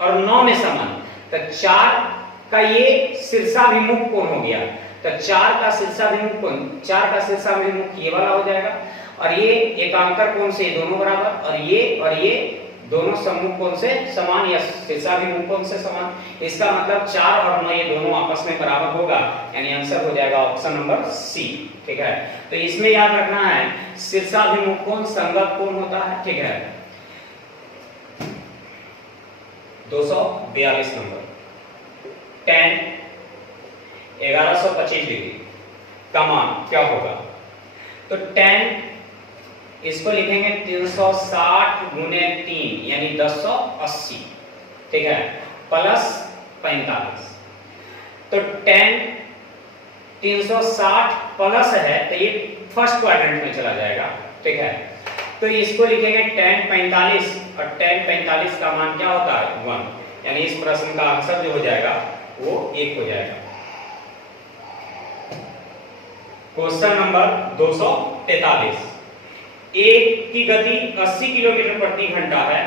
और 9 में समान, तो 4 का ये शीर्षाभिमुख कोण हो गया, तो 4 का शीर्षाभिमुख कोण, 4 का शीर्षाभिमुख ये वाला हो जाएगा, और ये एकांतर कोण से दोनों बराबर, और ये दोनों सम्मुख कोण से समान या शीर्षाभिमुख कोण से समान। इसका मतलब 4 और 9 ये दोनों आपस में बराबर होगा, यानी आंसर हो जाएगा ऑप्शन नंबर सी, ठीक है। तो इसमें याद रखना है शीर्षाभिमुख कोण संगत कोण होता है, ठीक है। 242 नंबर, tan 1125 डिग्री का मान क्या होगा, तो tan इसको लिखेंगे 360 गुने 3 यानी 1080, ठीक है, प्लस 45। तो tan 360 प्लस है, तो ये फर्स्ट क्वाड्रेंट में चला जाएगा, ठीक है। तो इसको लिखेंगे tan 45, और tan 45 का मान क्या होता है 1, यानी इस प्रश्न का आंसर जो हो जाएगा वो 1 हो जाएगा। क्वेश्चन नंबर 243, एक की गति 80 किलोमीटर प्रति घंटा है,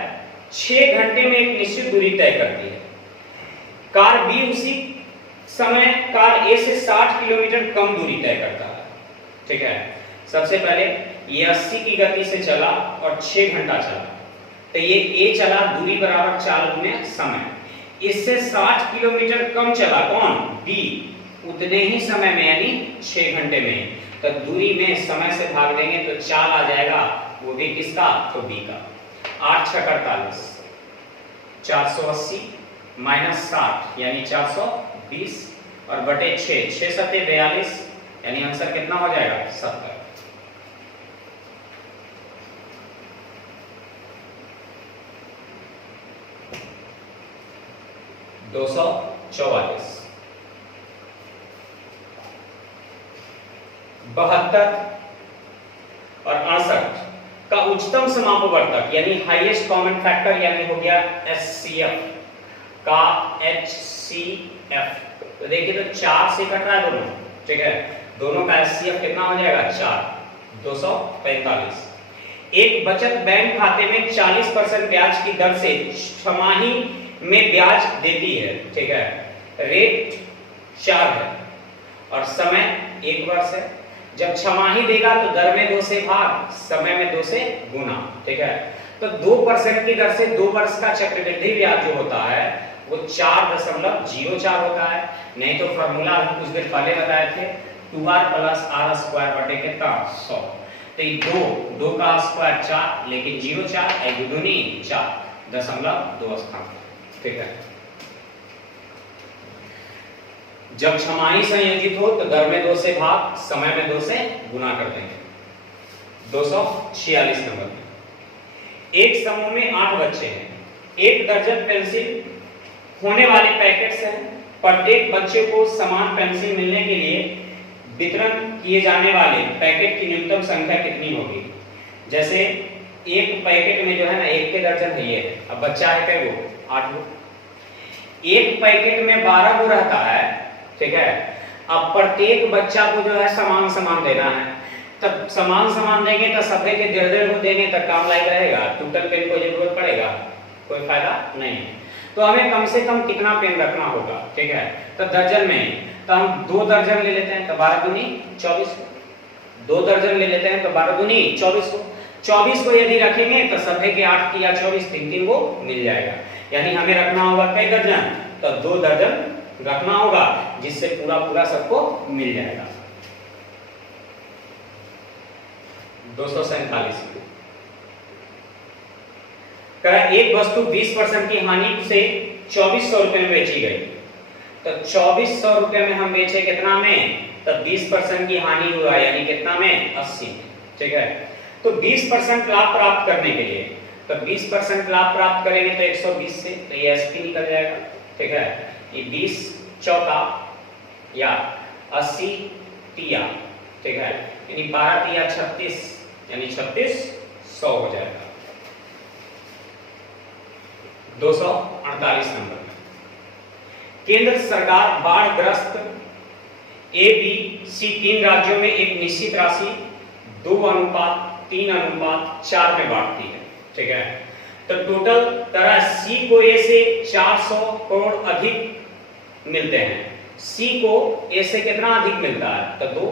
6 घंटे में एक निश्चित दूरी तय करती है। कार बी उसी समय कार ए से 60 किलोमीटर कम दूरी तय करता है, ठीक है। सबसे पहले ये 80 की गति से चला और 6 घंटा चला, तो ये ए चला, दूरी बराबर 4 गुने समय, इससे 60 किलोमीटर कम चला कौन, बी, उतने ही समय में यानी 6 घंटे में, तो दूरी में समय से भाग देंगे तो 4 आ जाएगा, वो भी किसका, तो बी का। 8 6 48, 480 माइनस 60 यानी 420 और बटे 6, 6 7 42, यानी आंसर कितना हो जाएगा 70। 244, 72 और 68 का उच्चतम समापवर्तक यानी हाईएस्ट कॉमन फैक्टर यानी हो गया HCF का HCF। तो देखिए तो 4 से कट रहा है दोनों, ठीक है, दोनों का HCF कितना हो जाएगा 4, 245। एक बचत बैंक खाते में 40% ब्याज की दर से छमाही में ब्याज देती है, ठीक है, रेट 4 है और समय 1 वर्ष है। जब छमाही देगा तो दर में 2 से भाग, समय में 2 से गुना, ठीक है। तो 2% की दर से 2 वर्ष का चक्रवृद्धि ब्याज जो होता है वो 4.04 होता है। नहीं तो फॉर्मूला हम कुछ देर पहले बताए थे 2r + r स्क्वायर बटे कितना 100। तो ये 2 का स्क्वायर 4, लेकिन 0.4 गुणुनी 4.2 स्थान, ठीक है। जब छमाही संयोजित हो तो दर में 2 से भाग, समय में 2 से गुना कर देंगे। 246 नंबर में एक समूह में 8 बच्चे हैं, 1 दर्जन पेंसिल होने वाले पैकेट्स हैं। प्रत्येक बच्चे को समान पेंसिल मिलने के लिए वितरण किए जाने वाले पैकेट की न्यूनतम संख्या कितनी होगी? जैसे एक पैकेट में जो है ना 1 के दर्जन है, ये है, अब बच्चा है कई गो 8 गो, एक पैकेट में 12 गो रहता है, ठीक है। अब प्रत्येक बच्चा को जो है समान समान देना है, तब समान देंगे तो सभी के 1.5 को देंगे तो काम लायक रहेगा, टोटल पेन को जरूरत पड़ेगा, कोई फायदा नहीं। तो हमें कम से कम कितना पेन रखना होगा, ठीक है। तो दर्जन में तो हम 2 दर्जन ले लेते हैं तो 12 दूनी 24, 2 दर्जन ले लेते हैं तो 12 दूनी 24 को, 24 को यदि रखेंगे तो सभी के 8 या 24 3 को मिल जाएगा। यानी हमें रखना होगा कई दर्जन? तो 2 दर्जन रखना होगा, जिससे पूरा सबको मिल जाएगा। 247 एक वस्तु 20% की हानि से 2400 रुपए में बेची गई, तो 2400 रुपए में हम बेचे कितना में? तो 20% की हानि हुआ यानी कितना में? 80, ठीक है। तो 20% लाभ प्राप्त करने के लिए तो 20% लाभ प्राप्त करेंगे तो 120 से, तो ये 80 निकल जाएगा, ठीक है। ये 20 चौका या 80 तिया, ठीक है, यानी 12 तिया 36, यानी 3600 हो जाएगा। 248 नंबर में केंद्र सरकार बाढ़ग्रस्त ए बी सी 3 राज्यों में एक निश्चित राशि 2:3:4 में बांटती है, ठीक है। तो टोटल तरह सी को ए से 400 करोड़ अधिक मिलते हैं, सी को ए से कितना अधिक मिलता है? तो 2,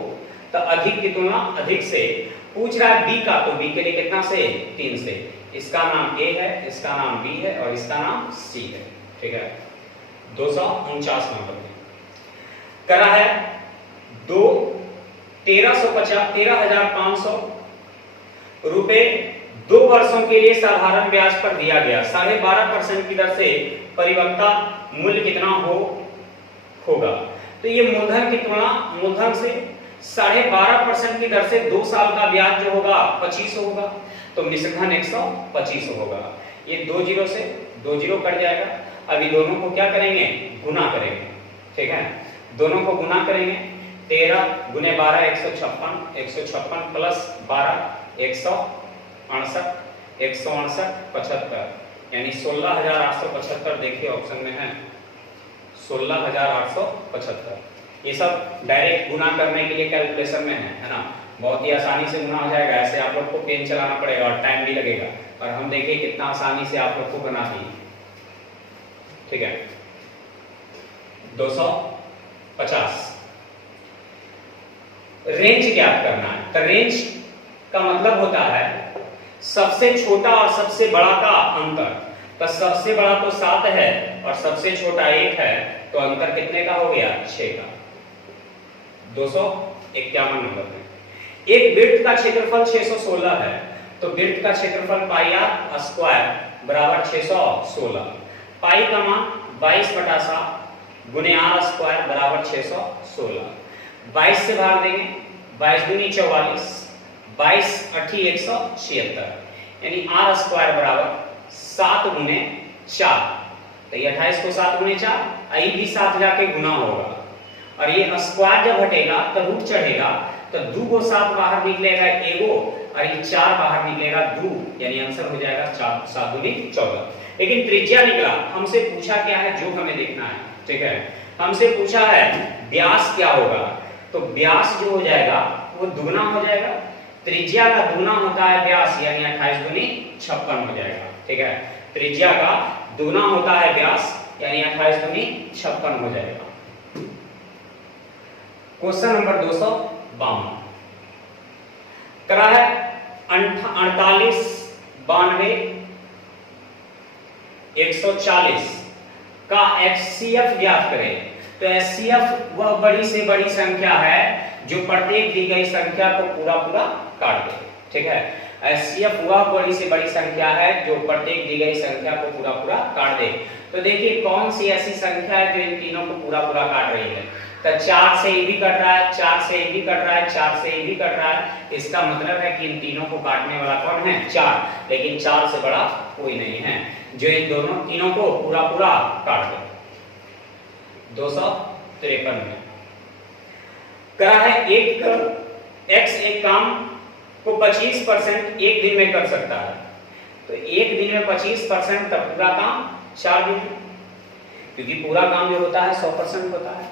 तो अधिक की तुलना अधिक से पूछ रहा है बी का, तो बी के लिए कितना से? 3 से। इसका नाम ए है, इसका नाम बी है और इसका नाम सी है, ठीक है। 249 नंबर में करा है 13,500 रुपए 2 वर्षों के लिए साधारण ब्याज पर दिया गया, 12.5% की दर से परिपक्वता मूल्य कितना होगा? तो ये मूलधन की तुलना मूलधन से 12.5% की दर से 2 साल का ब्याज जो होगा 2500 होगा, तो मिश्रधन 125 होगा। ये 2 जीरो से 2 जीरो कट जाएगा। अभी दोनों को क्या करेंगे? गुना करेंगे, ठीक है। दोनों को गुना करेंगे, 13 गुने 12 156, 156 प्लस 12 168, 168 75, यानी 16,875। देखिए ऑप्शन में है 16,875। ये सब डायरेक्ट गुना करने के लिए कैलकुलेशन में है ना, बहुत ही आसानी से गुना हो जाएगा। ऐसे आप लोग को पेन चलाना पड़ेगा और टाइम भी लगेगा, और हम देखें कितना आसानी से आप लोग को बना दिए, ठीक है। 250 रेंज ज्ञात करना है। तो रेंज का मतलब होता है सबसे छोटा और सबसे बड़ा का अंतर। तो सबसे बड़ा तो 7 है और सबसे छोटा 1 है, तो अंतर कितने का हो गया? 6 का। 251 नंबर में एक वृत्त का क्षेत्रफल 616 है, तो वृत्त का क्षेत्रफल पाई आर स्क्वायर बराबर 616। पाई का मान 22/7 गुने आर स्क्वायर बराबर 616। 22 से भाग देंगे, 22 दूनी 44, 22 8 176, यानी आर स्क्वायर बराबर 7 गुने 4। तो ये 28 को 7 गुने 4, आई भी 7 जाके गुना होगा, और ये स्क्वायर जब हटेगा तो रूट चढ़ेगा, तो 2 को 7 बाहर निकलेगा एगो और ये 4 बाहर निकलेगा 2, यानी आंसर हो जाएगा 4 7 दूनी 14। लेकिन त्रिज्या निकला, हमसे पूछा क्या है जो हमें देखना है, ठीक है। हमसे पूछा है व्यास क्या होगा, तो व्यास जो हो जाएगा वो दुगना हो जाएगा, त्रिज्या का दुगना होता है व्यास, यानी 28 दूनी 56 हो जाएगा, ठीक है। त्रिज्या का दुगना होता है व्यास, यानी 28 दूनी 56 हो जाएगा। क्वेश्चन नंबर 252 करा है 48 92 140 का HCF ज्ञात करें। तो HCF वह बड़ी से बड़ी संख्या है जो प्रत्येक दी गई संख्या को पूरा पूरा काट दे, ठीक है। HCF वह बड़ी से बड़ी संख्या है जो प्रत्येक दी गई संख्या को पूरा पूरा काट दे। तो देखिए कौन सी ऐसी संख्या है जो इन तीनों को पूरा पूरा काट रही है। तो 4 से ये भी कट रहा है, 4 से ये भी कट रहा है, 4 से ये भी कट रहा है। इसका मतलब है कि इन तीनों को काटने वाला कौन है, 4, लेकिन 4 से बड़ा कोई नहीं है जो इन दोनों तीनों को पूरा पूरा काट दे। 253 में कहा है एक काम को 25% एक दिन में कर सकता है। तो एक दिन में 25% तक पूरा काम 4 दिन, क्योंकि पूरा काम जो होता है 100% होता है।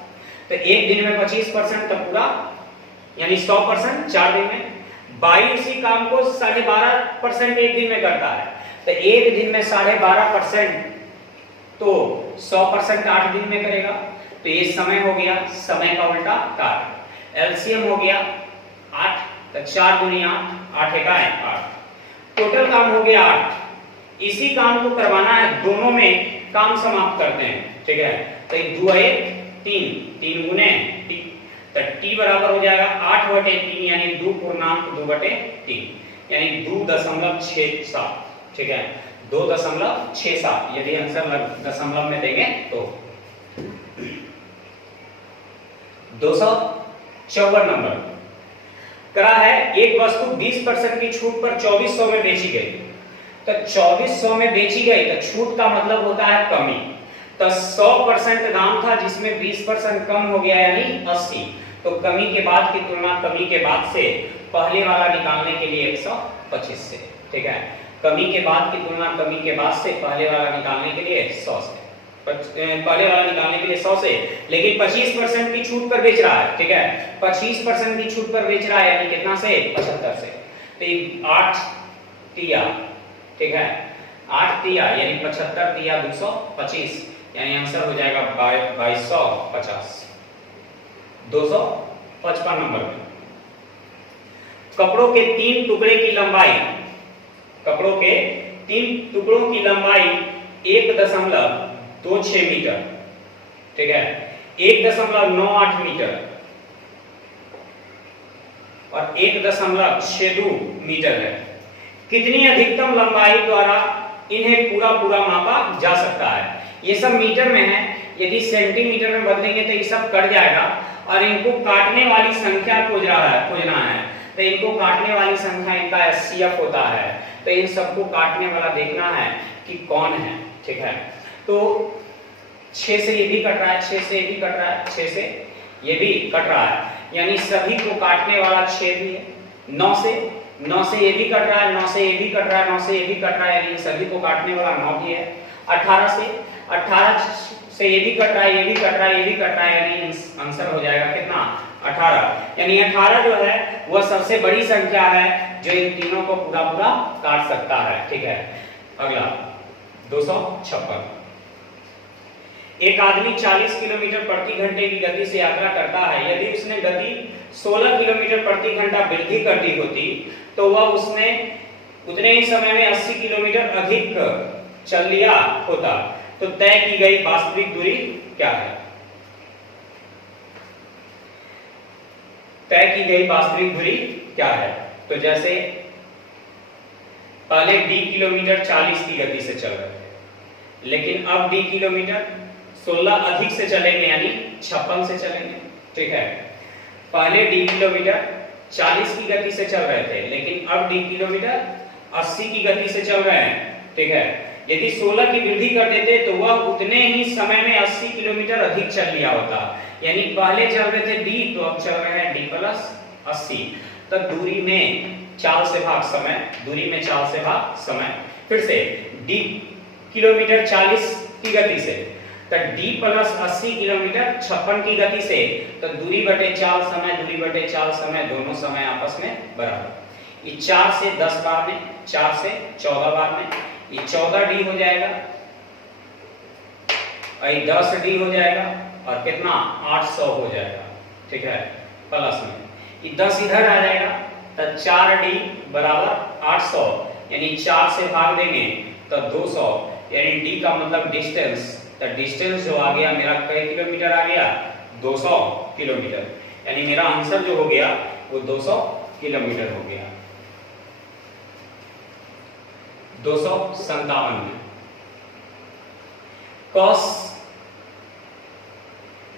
तो एक दिन में 25% तक पूरा, यानी 100% 4 दिन में। बाई उसी काम को 12.5% एक दिन में करता है। तो एक दिन में 12.5% तो 100% 8 दिन में करेगा। तो ये समय हो गया, समय का उल्टा काट। एलसीएम हो गया 8, तो 4 दूनी 8, 8 एका 8। टोटल काम हो गया 8। इसी काम को करवाना है, दोनों में काम समाप्त करते हैं, ठीक है। तो 2 1 3, 3 गुने टी, तो टी बराबर हो जाएगा 8/3, यानी 2 पूर्णांक 2/3, यानी 2.67, ठीक है। 2.67 यदि आंसर दशमलव में देंगे तो। 254 नंबर करा है एक वस्तु 20% की छूट पर 2400 में बेची गई। तो 2400 में बेची गई, तो छूट का मतलब होता है कमी। तो 100% दाम था जिसमें 20% कम हो गया, यानी 80। तो कमी के बाद की तुलना कमी के बाद से पहले वाला निकालने के लिए 125 से, ठीक है। कमी के बाद की तुलना कमी के बाद से पहले वाला निकालने के लिए 100 से, पहले वाला निकालने के लिए 100 से। लेकिन 25% की छूट पर बेच रहा है, ठीक है। 25% की छूट पर बेच रहा है, यानी कितना से, 75 से। तो 8 तिया, ठीक है, 8 तिया यानी 75 तिया 225, यानी आंसर हो जाएगा 2250। 255 नंबर में कपड़ों के 3 टुकड़े की लंबाई, कपड़ों के 3 टुकड़ों की लंबाई 1.26 मीटर, ठीक है, 1.98 मीटर और 1.62 मीटर है। कितनी अधिकतम लंबाई द्वारा इन्हें पूरा पूरा मापा जा सकता है। ये सब मीटर में है, यदि सेंटीमीटर में बदलेंगे तो ये सब कट जाएगा। और इनको काटने वाली संख्या खोजना है। तो इनको काटने वाली संख्या इनका HCF होता है। तो इन सबको काटने वाला देखना है कि कौन है, ठीक है। तो 6 से ये भी कट रहा है, 6 से ये भी कट रहा है, 6 से ये भी कट रहा है, यानी सभी को काटने वाला 6 भी है। 9 से ये भी कट रहा है, 9 से ये भी कट रहा है, 9 से ये भी कट रहा है, यानी सभी को काटने वाला 9 भी है। 18 से ये भी कट रहा है, ये भी कट रहा है, ये भी कट रहा है, यानी आंसर हो जाएगा कितना, 18। यानी 18 जो है वह सबसे बड़ी संख्या है जो इन तीनों को पूरा पूरा काट सकता है, ठीक है। अगला 256। एक आदमी 40 किलोमीटर प्रति घंटे की गति से यात्रा करता है। यदि उसने गति 16 किलोमीटर प्रति घंटा वृद्धि कर दी होती तो वह उसने उतने ही समय में 80 किलोमीटर अधिक चल लिया होता। तो तय की गई वास्तविक दूरी क्या है। तय की गई वास्तविक दूरी क्या है। तो जैसे पहले d किलोमीटर 40 की गति से चल रहे थे, लेकिन अब d किलोमीटर 16 अधिक से चलेंगे, यानी 56 से चलेंगे, ठीक है। पहले d किलोमीटर 40 की गति से चल रहे थे, लेकिन अब d किलोमीटर 80 की गति से चल रहे हैं, ठीक है। यदि 16 की वृद्धि कर देते तो वह उतने ही समय में 80 किलोमीटर अधिक चल लिया होता। यानी पहले चल रहे थे d, तो अब चल रहे हैं d+ 80, तो दूरी में चाल से भाग समय, दूरी में चाल से भाग समय। फिर से d किलोमीटर 40 की गति से, तो d प्लस 80 किलोमीटर 56 की गति से, तो दूरी बटे चाल समय, दूरी बटे चाल समय, दोनों समय आपस में बराबर। ये 4 से 10 बार में, 4 से 14 बार में, ये 14d हो जाएगा और ये 10d हो जाएगा और कितना 800 हो जाएगा, ठीक है, प्लस में ये 10 इधर आ जाएगा, तो 4d बराबर 800, यानी 4 से भाग देंगे तो 200, यानी d का मतलब डिस्टेंस, तो डिस्टेंस जो आ गया मेरा कई किलोमीटर आ गया 200 किलोमीटर, यानी मेरा आंसर जो हो गया वो 200 किलोमीटर हो गया। 257 में cos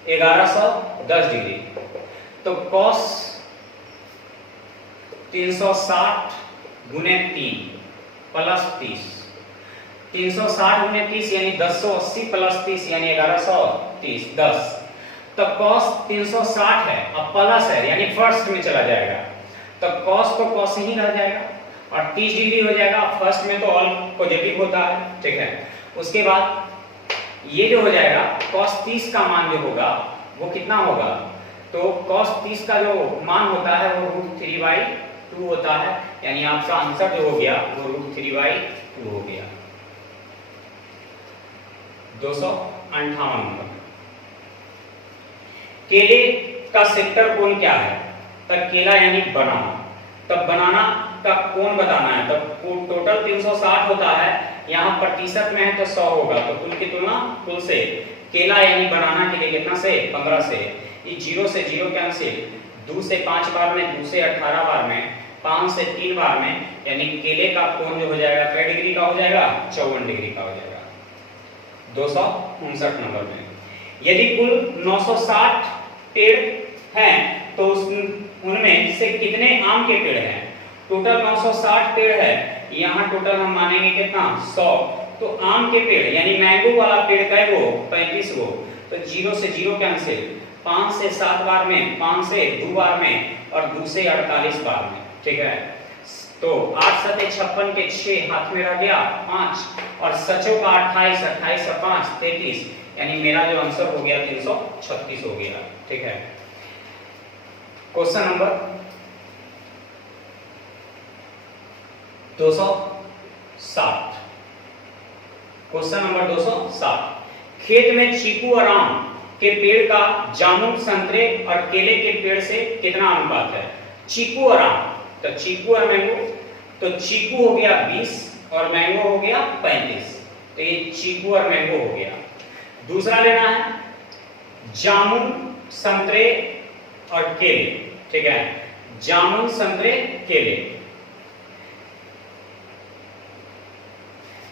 1110 डिग्री, तो cos 360 गुने 3 प्लस 30, 360 गुने 30 यानी 1080 प्लस 30 यानी 1130, 10, तो cos 360 है, अब प्लस है यानी फर्स्ट में चला जाएगा, तो cos तो cos ही रह जाएगा और 30 डिग्री हो जाएगा, फर्स्ट में तो ऑल पॉजिटिव होता है, ठीक है। उसके बाद ये जो हो जाएगा cos 30 का मान जो होगा वो कितना होगा, तो cos 30 का जो मान होता है वो √3/2 होता है, यानी आपका आंसर जो हो गया वो √3/2 हो गया। 258 नंबर, केले का सेक्टर कोण क्या है, तब केला यानी बनाना, तब बनाना का कोण बताना है, तब टोटल 360 होता है, यहाँ प्रतिशत में है तो 100 होगा, तो कुल की तुलना कुल से, केला यानी बनाना के लिए कितना से 15 से, ये 0 से 0 कैंसिल, 2 से 5 बार में, 2 से 18 बार में, 5 से 3 बार में, यानी केले का कोण जो हो जाएगा कै डिग्री का हो जाएगा 54 डिग्री का हो जाएगा। 259 नंबर में, यदि कुल 960 पेड़ हैं तो उनमें से कितने आम के पेड़ हैं, टोटल 960 पेड़ है, यहाँ टोटल हम मानेंगे कितना 100, तो आम के पेड़ यानी मैंगो वाला पेड़ कै गो 35 गो, तो 0 से 0 कैंसिल, 5 से 7 बार में, 5 से 2 बार में और 2 से 48 बार में, ठीक है, तो 8 सते 56 के 6 हाथ में रह गया 5 और सचो का 28, 28 और 5 33, यानी मेरा जो आंसर हो गया 336 हो गया, ठीक है। क्वेश्चन नंबर 260, क्वेश्चन नंबर 260, खेत में चीकू और आम के पेड़ का जामुन, संतरे और केले के पेड़ से कितना अनुपात है, चीकू और आम, तो चीकू और मैंगो, तो चीकू हो गया 20 और मैंगो हो गया 35, तो ये चीकू और मैंगो हो गया। दूसरा लेना है जामुन, संतरे और केले, ठीक है, जामुन, संतरे, केले,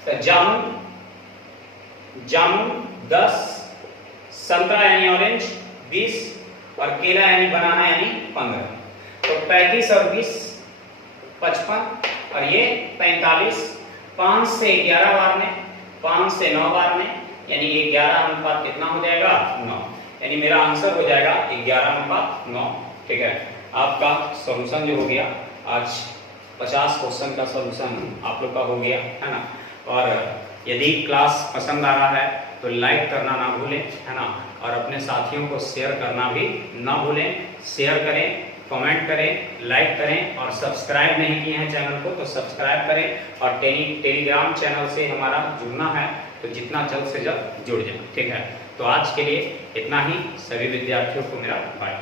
तो जामुन 10, संतरा यानी ऑरेंज 20 और केला यानी बनाना यानी 15, तो 35 और 20 55 और ये 45, 5 से 11 बार में, 5 से 9 बार में, यानी ये 11 अनुपात कितना हो जाएगा 9, यानी मेरा आंसर हो जाएगा 11:9, ठीक है। आपका सॉल्यूशन जो हो गया आज 50 क्वेश्चन का सॉल्यूशन आप लोग का हो गया है ना, और यदि क्लास पसंद आ रहा है तो लाइक करना ना भूलें, है ना, और अपने साथियों को शेयर करना भी ना भूलें, शेयर करें, कमेंट करें, लाइक करें और सब्सक्राइब नहीं किए हैं चैनल को तो सब्सक्राइब करें और टेलीग्राम चैनल से हमारा जुड़ना है तो जितना जल्द से जल्द जुड़ जाए, ठीक है। तो आज के लिए इतना ही, सभी विद्यार्थियों को मेरा बाय।